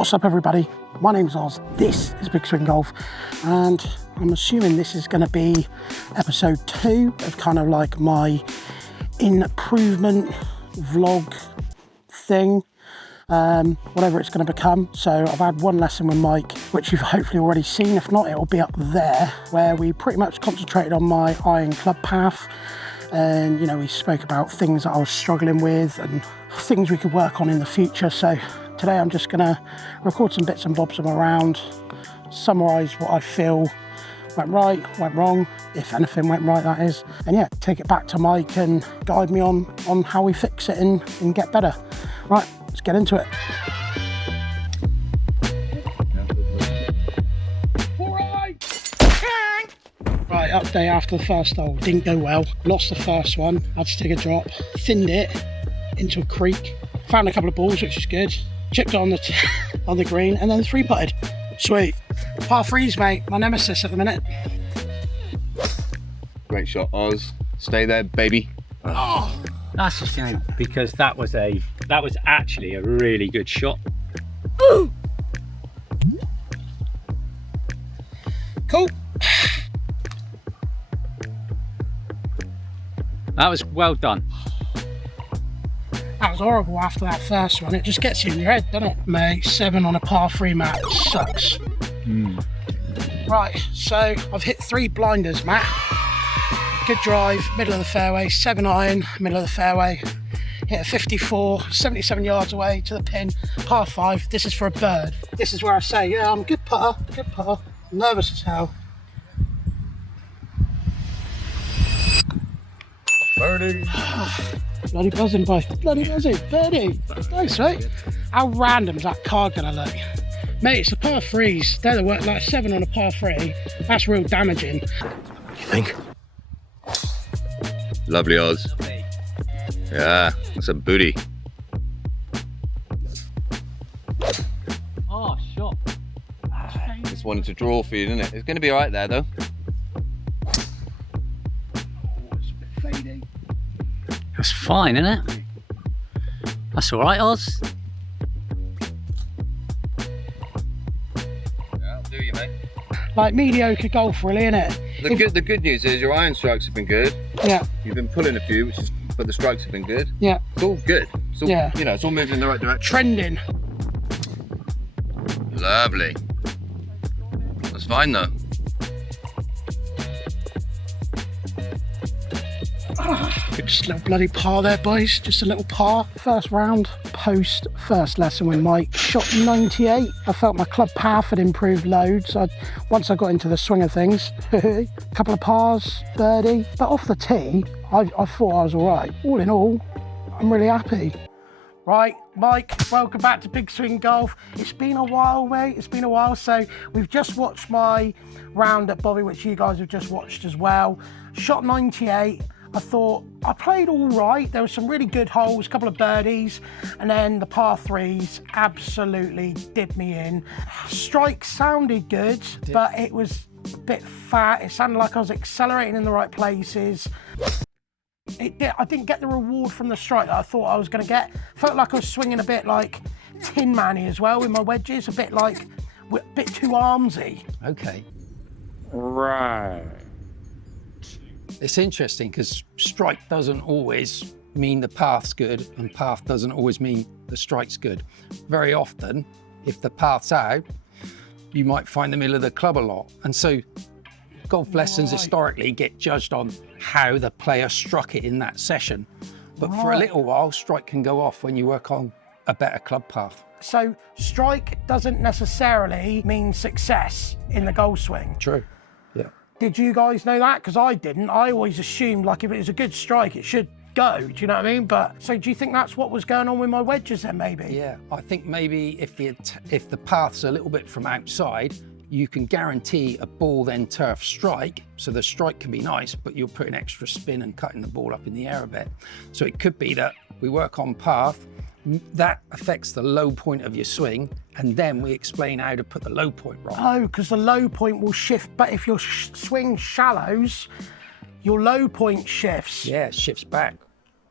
What's up everybody? My name's Oz, this is Big Swing Golf, and I'm assuming this is going to be episode 2 of kind of like my improvement vlog thing, whatever it's going to become. So I've had one lesson with Mike, which you've hopefully already seen. If not, it'll be up there, where we pretty much concentrated on my iron club path. And you know, we spoke about things that I was struggling with and things we could work on in the future. So today I'm just gonna record some bits and bobs from around, summarise what I feel went right, went wrong, if anything went right that is, and yeah, take it back to Mike and guide me on how we fix it and get better. Right, let's get into it. Right, update after the first hole. Didn't go well. Lost the first one. Had to take a drop. Thinned it into a creek. Found a couple of balls, which is good. Chipped it on the green and then 3-putted. Sweet. Par 3s, mate. My nemesis at the minute. Great shot, Oz. Stay there, baby. Oh, that's a shame, because that was actually a really good shot. Ooh. Cool. That was well done. That was horrible after that first one. It just gets you in your head, doesn't it? Mate, 7 on a par 3 mat sucks. Right, so I've hit 3 blinders, Matt. Good drive, middle of the fairway, 7 iron, middle of the fairway. Hit a 54, 77 yards away to the pin, par 5. This is for a bird. This is where I say, yeah, I'm a good putter, nervous as hell. Birdie. Bloody buzzing, boy. Bloody buzzing. Birdie. Nice, right? How random's that card gonna look? Mate, it's a par 3s. They're the work, like 7 on a par 3. That's real damaging. You think? Lovely, Oz. Yeah, that's a booty. Oh, shot. Just wanted to draw for you, didn't it? It's going to be all right there, though. That's fine, isn't it? That's all right, Oz. Yeah, I'll do you, mate. Like mediocre golf, really, innit? The good news is your iron strikes have been good. Yeah. You've been pulling a few, but the strikes have been good. Yeah. It's all good. It's all, Yeah. You know, it's all moving in the right direction. Trending. Lovely. That's fine, though. Just a little bloody par there, boys. Just a little par. First round, post first lesson with Mike. Shot 98. I felt my club path had improved loads. Once I got into the swing of things. A couple of pars, birdie. But off the tee, I thought I was all right. All in all, I'm really happy. Right, Mike, welcome back to Big Swing Golf. It's been a while, mate. It's been a while. So we've just watched my round at Bobby, which you guys have just watched as well. Shot 98. I thought I played all right. There were some really good holes, a couple of birdies, and then the par 3s absolutely did me in. Strike sounded good, but it was a bit fat. It sounded like I was accelerating in the right places. I didn't get the reward from the strike that I thought I was going to get. Felt like I was swinging a bit like Tin Manny as well with my wedges, a bit too armsy. Okay. Right. It's interesting because strike doesn't always mean the path's good and path doesn't always mean the strike's good. Very often, if the path's out, you might find the middle of the club a lot. And so golf lessons historically get judged on how the player struck it in that session. But for a little while, strike can go off when you work on a better club path. So strike doesn't necessarily mean success in the golf swing. True, yeah. Did you guys know that? Because I didn't. I always assumed like if it was a good strike, it should go. Do you know what I mean? But so do you think that's what was going on with my wedges then maybe? Yeah, I think maybe if the path's a little bit from outside, you can guarantee a ball then turf strike. So the strike can be nice, but you're putting extra spin and cutting the ball up in the air a bit. So it could be that we work on path, that affects the low point of your swing, and then we explain how to put the low point right. Oh, because the low point will shift, but if your swing shallows, your low point shifts. Yeah, it shifts back.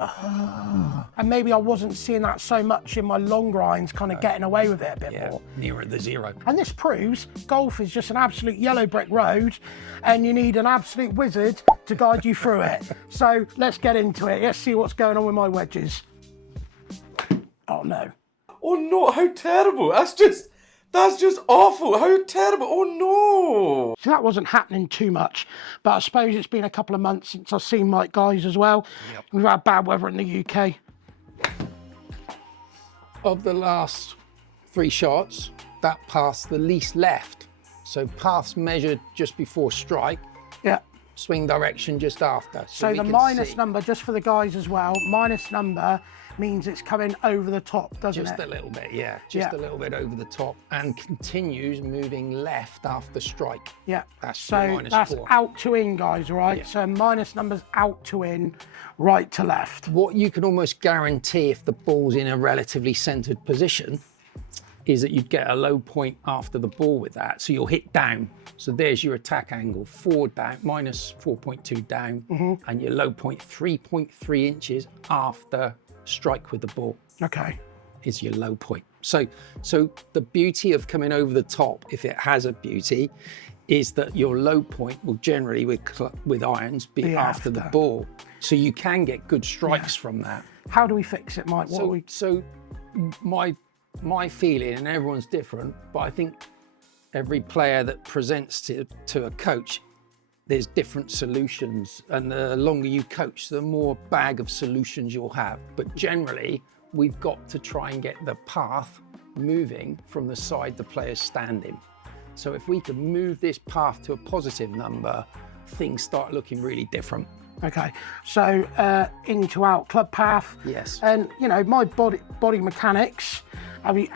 And maybe I wasn't seeing that so much in my longer irons, kind of getting away with it a bit more. Nearer the zero. And this proves golf is just an absolute yellow brick road and you need an absolute wizard to guide you through it. So let's get into it. Let's see what's going on with my wedges. Oh no. Oh no, how terrible. That's just awful. How terrible. Oh no. So that wasn't happening too much, but I suppose it's been a couple of months since I've seen Mike guys as well. Yep. We've had bad weather in the UK. Of the last 3 shots, that path's the least left. So paths measured just before strike, Yeah. swing direction just after. So the minus number, just for the guys as well, minus number means it's coming over the top, doesn't just it? a little bit, yeah. Just a little bit over the top and continues moving left after strike. Yeah. That's so that's -4. out to in, guys, all right? Yeah. So minus number's out to in, right to left. What you can almost guarantee if the ball's in a relatively centered position is that you'd get a low point after the ball with that. So you'll hit down. So there's your attack angle, forward down, minus 4.2 down, and your low point 3.3 inches after strike with the ball. Okay. Is your low point. So the beauty of coming over the top, if it has a beauty, is that your low point will generally with irons be after the ball. So you can get good strikes from that. How do we fix it, Mike? So my feeling, and everyone's different, but I think every player that presents to a coach, there's different solutions, and the longer you coach, the more bag of solutions you'll have. But generally, we've got to try and get the path moving from the side the player's standing. So if we can move this path to a positive number, things start looking really different. Okay, so in to out club path. Yes. And you know, my body mechanics, I mean,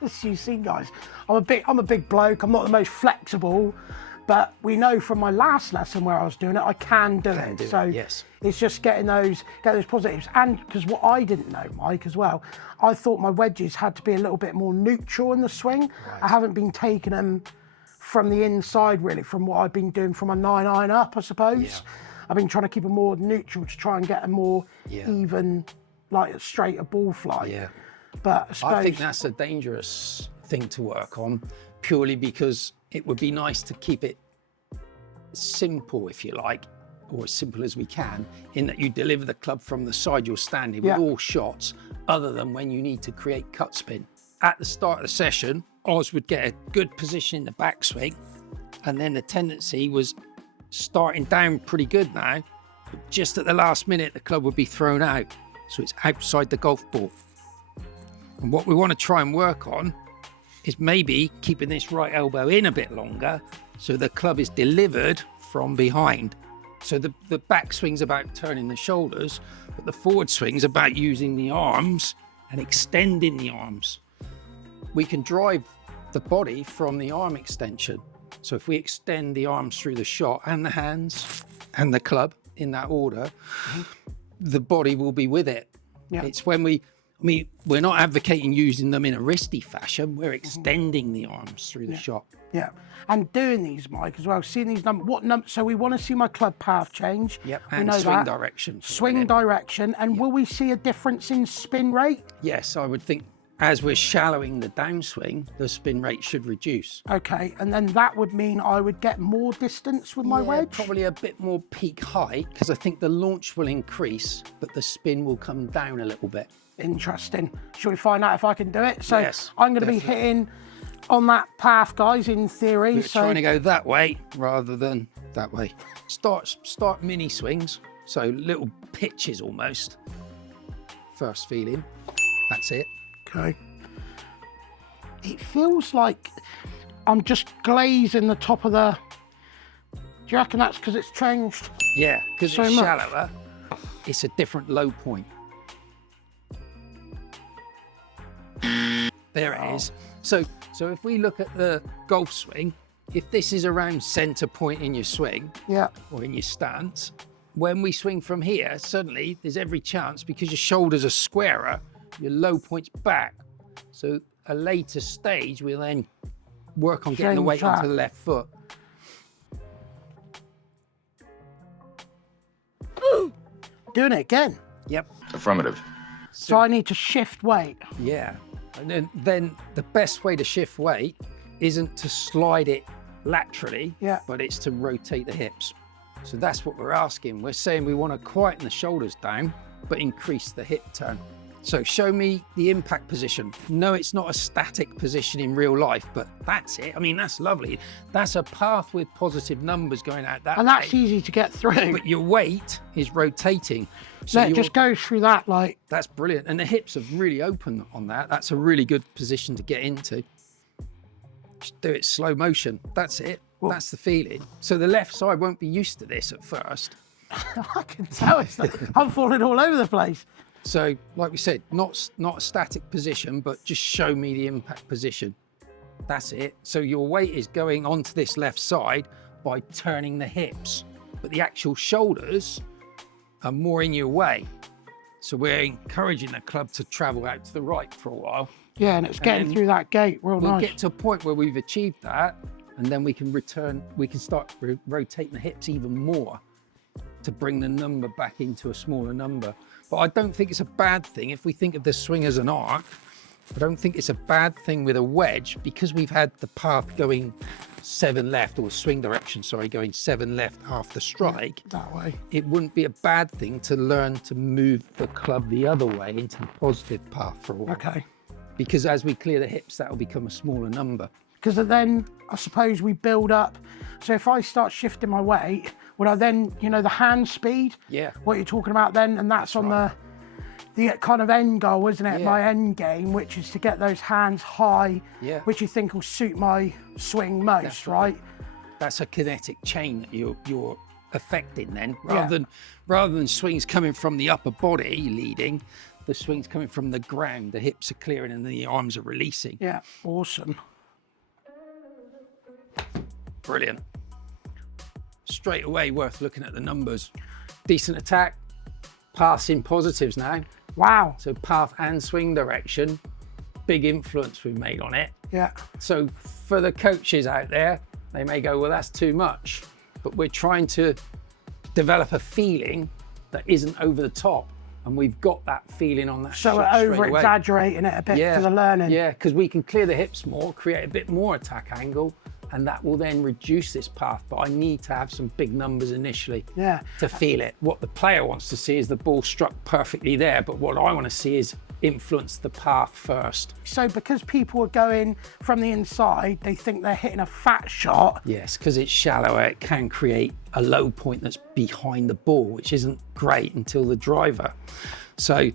as you see, guys, I'm a big bloke. I'm not the most flexible, but we know from my last lesson where I was doing it, I can do it. So yes. It's just getting those positives. And because what I didn't know, Mike, as well, I thought my wedges had to be a little bit more neutral in the swing. Right. I haven't been taking them from the inside, really, from what I've been doing from a 9-iron up, I suppose. Yeah. I've been trying to keep them more neutral to try and get a more even, like a straighter ball flight. Yeah. But I think that's a dangerous thing to work on, purely because it would be nice to keep it simple, if you like, or as simple as we can, in that you deliver the club from the side you're standing with all shots, other than when you need to create cut spin. At the start of the session, Oz would get a good position in the backswing, and then the tendency was starting down pretty good now, but just at the last minute, the club would be thrown out. So it's outside the golf ball. And what we want to try and work on is maybe keeping this right elbow in a bit longer so the club is delivered from behind. So the backswing's about turning the shoulders, but the forward swing's about using the arms and extending the arms. We can drive the body from the arm extension. So if we extend the arms through the shot and the hands and the club in that order, the body will be with it. Yeah. It's when we're not advocating using them in a wristy fashion, we're extending the arms through the shot. Yeah, and doing these, Mike, as well, seeing these numbers, so we want to see my club path change. Yep, and swing direction. Swing direction, and will we see a difference in spin rate? Yes, I would think as we're shallowing the downswing, the spin rate should reduce. Okay, and then that would mean I would get more distance with my wedge? Probably a bit more peak height, because I think the launch will increase, but the spin will come down a little bit. Interesting. Should we find out if I can do it? So yes, I'm going to be hitting on that path, guys, in theory. We're trying to go that way rather than that way. Start mini swings, so little pitches almost. First feeling, that's it. Okay. It feels like I'm just glazing the top of the... Do you reckon that's because it's changed? Yeah, because it's shallower, it's a different low point. There it is. So if we look at the golf swing, if this is around center point in your swing or in your stance, when we swing from here, suddenly there's every chance, because your shoulders are squarer, your low point's back. So a later stage, we'll then work on getting the weight onto the left foot. Doing it again. Yep. Affirmative. So I need to shift weight. Yeah. And then the best way to shift weight isn't to slide it laterally, but it's to rotate the hips. So that's what we're asking. We're saying we want to quieten the shoulders down, but increase the hip turn. So show me the impact position. No, it's not a static position in real life, but that's it. I mean, that's lovely. That's a path with positive numbers going out that way. And that's easy to get through. But your weight is rotating. So it just goes through that like... That's brilliant. And the hips are really open on that. That's a really good position to get into. Just do it slow motion. That's it. Well, that's the feeling. So the left side won't be used to this at first. I can tell it's like, I'm falling all over the place. So, like we said, not a static position, but just show me the impact position. That's it. So your weight is going onto this left side by turning the hips, but the actual shoulders are more in your way. So we're encouraging the club to travel out to the right for a while. Yeah, and it's getting through that gate real nice. We'll get to a point where we've achieved that, and then we can start rotating the hips even more to bring the number back into a smaller number. But I don't think it's a bad thing if we think of the swing as an arc. I don't think it's a bad thing with a wedge, because we've had the path going 7 left, or swing direction, sorry, going 7 left after strike. That way. It wouldn't be a bad thing to learn to move the club the other way into the positive path for a while. Okay. Because as we clear the hips, that will become a smaller number. Because then I suppose we build up. So if I start shifting my weight, would I then, you know, the hand speed? Yeah. What you're talking about then, and that's on the kind of end goal, isn't it? Yeah. My end game, which is to get those hands high, which you think will suit my swing most, Definitely. right? That's a kinetic chain that you're affecting then, rather than swings coming from the upper body leading, the swings coming from the ground, the hips are clearing and the arms are releasing. Yeah, awesome. Brilliant. Straight away worth looking at the numbers. Decent attack, passing positives now. Wow. So path and swing direction, big influence we've made on it. Yeah. So for the coaches out there, they may go, well, that's too much. But we're trying to develop a feeling that isn't over the top. And we've got that feeling on that So shot we're straight away. over-exaggerating it a bit for the learning. Yeah, because we can clear the hips more, create a bit more attack angle, and that will then reduce this path. But I need to have some big numbers initially to feel it. What the player wants to see is the ball struck perfectly there, but what I want to see is influence the path first. So because people are going from the inside, they think they're hitting a fat shot. Yes, because it's shallower, it can create a low point that's behind the ball, which isn't great until the driver. So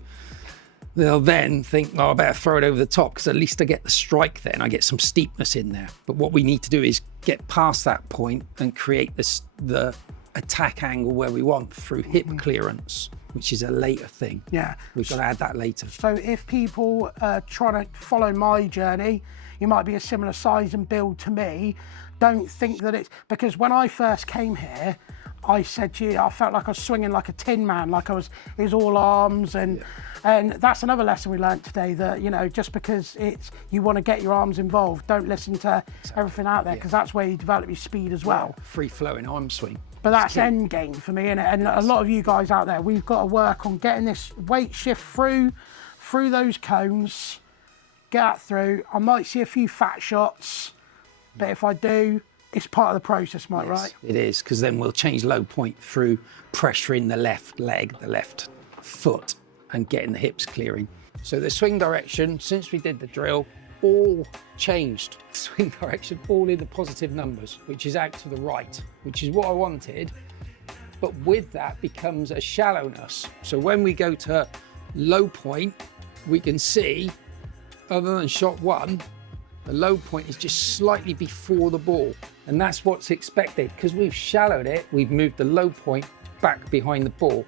they'll then think, oh, I better throw it over the top, because at least I get the strike then, I get some steepness in there. But what we need to do is get past that point and create the attack angle where we want through hip clearance, which is a later thing. Yeah. We've got to add that later. So if people are trying to follow my journey, you might be a similar size and build to me. Don't think that it's, because when I first came here, I said to you, I felt like I was swinging like a tin man, like it was all arms, and that's another lesson we learned today, that, you know, just because it's, you want to get your arms involved, don't listen to everything out there, because that's where you develop your speed as well. Free flowing arm swing. But that's end game for me, innit? And a lot of you guys out there, we've got to work on getting this weight shift through those cones, get that through. I might see a few fat shots, but if I do, it's part of the process, Mike, right? It is, because then we'll change low point through pressuring the left leg, the left foot, and getting the hips clearing. So the swing direction, since we did the drill, all changed. Swing direction, all in the positive numbers, which is out to the right, which is what I wanted. But with that becomes a shallowness. So when we go to low point, we can see, other than shot one, the low point is just slightly before the ball. And that's what's expected. Because we've shallowed it, we've moved the low point back behind the ball.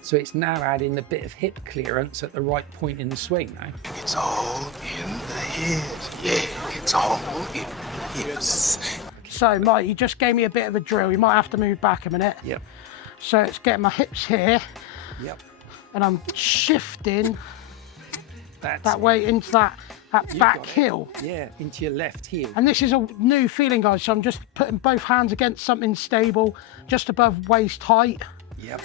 So it's now adding a bit of hip clearance at the right point in the swing now. It's all in the head. Yeah, it's all in the hips. So, Mike, you just gave me a bit of a drill. You might have to move back a minute. Yep. So it's getting my hips here. Yep. And I'm shifting That's that way into that back heel. Yeah, into your left heel. And this is a new feeling, guys. So I'm just putting both hands against something stable, just above waist height. Yep.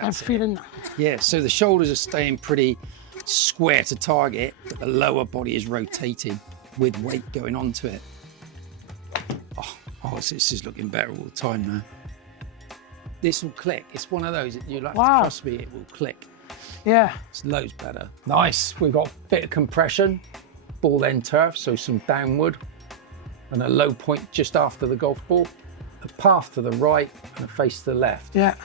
I'm feeling. Yeah, so the shoulders are staying pretty square to target, but the lower body is rotating with weight going onto it. Oh, this is looking better all the time now. This will click. It's one of those, you'll have to trust me, it will click. Yeah. It's loads better. Nice, we've got a bit of compression, ball end turf, so some downward, and a low point just after the golf ball, a path to the right and a face to the left. Yeah.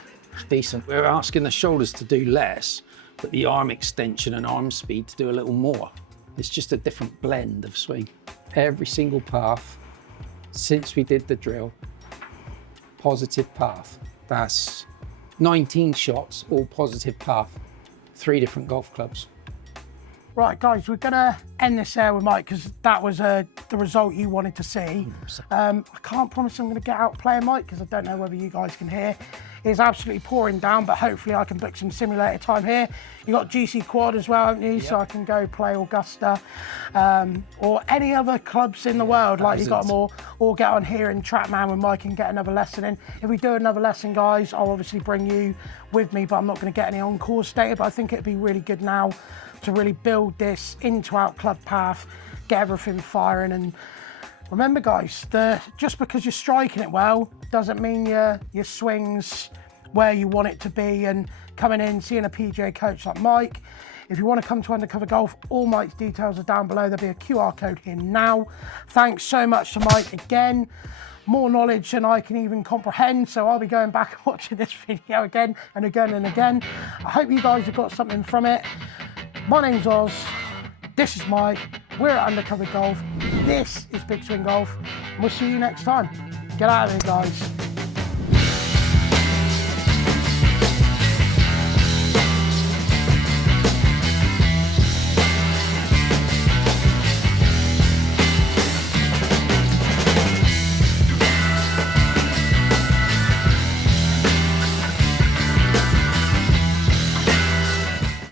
Decent. We're asking the shoulders to do less, but the arm extension and arm speed to do a little more. It's just a different blend of swing. Every single path since we did the drill, positive path. That's 19 shots, all positive path, 3 different golf clubs. Right, guys, we're gonna end this there with Mike because that was the result you wanted to see. I can't promise I'm gonna get out playing Mike because I don't know whether you guys can hear. It's absolutely pouring down, but hopefully I can book some simulator time here. You got GC Quad as well, haven't you? Yep. So I can go play Augusta or any other clubs in the world. Like you got them all, or get on here in Trackman with Mike and get another lesson in. If we do another lesson, guys, I'll obviously bring you with me, but I'm not gonna get any on-course data, but I think it'd be really good now to really build this into our club path, get everything firing. And remember, guys, just because you're striking it well doesn't mean your swing's where you want it to be. And coming in, seeing a PGA coach like Mike, if you want to come to Undercover Golf, all Mike's details are down below. There'll be a QR code here now. Thanks so much to Mike again. More knowledge than I can even comprehend, so I'll be going back and watching this video again and again and again. I hope you guys have got something from it. My name's Oz, this is Mike, we're at Undercover Golf, this is Big Swing Golf, and we'll see you next time. Get out of here, guys.